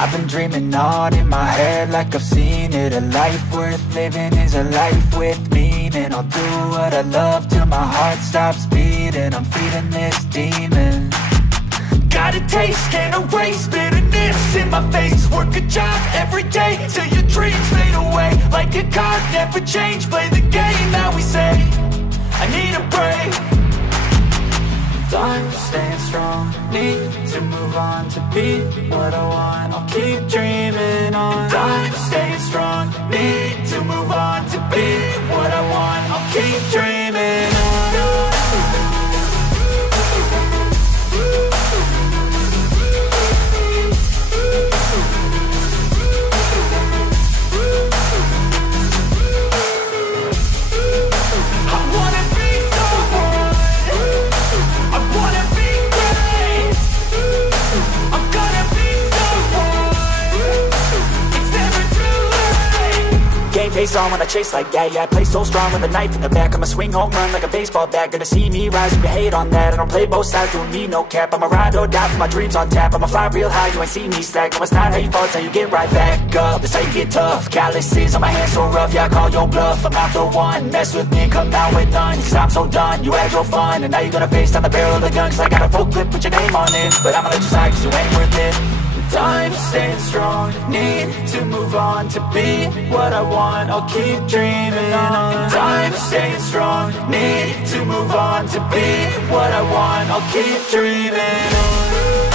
I've been dreaming on in my head like I've seen it. A life worth living is a life with meaning. I'll do what I love till my heart stops beating. I'm feeding this demon. Got a taste, can't erase bitterness in my face. Work a job every day till your dreams fade away. Like a card, never change, play the game that we say. I need a break. I'm staying strong, need to move on to be what I want. I'll keep dreaming on. I'm staying strong, need to move on to be what I want. I'll keep dreaming on. Face on when I chase like that, yeah, I play so strong with a knife in the back. I'ma swing home run like a baseball bat. Gonna see me rise, you can hate on that. I don't play both sides, doing me no cap. I'ma ride or die for my dreams on tap. I'ma fly real high, you ain't see me stack. No, it's not how you fall, it's how you get right back up. That's how you get tough. Calluses on my hands so rough, yeah, I call your bluff. I'm not the one, mess with me, come out with none. Cause I'm so done, you had your fun. And now you're gonna face down the barrel of the gun. Cause I got a full clip, put your name on it. But I'ma let you slide cause you ain't worth it. I'm staying strong, need to move on to be what I want. I'll keep dreaming on. I'm staying strong, need to move on to be what I want. I'll keep dreaming on.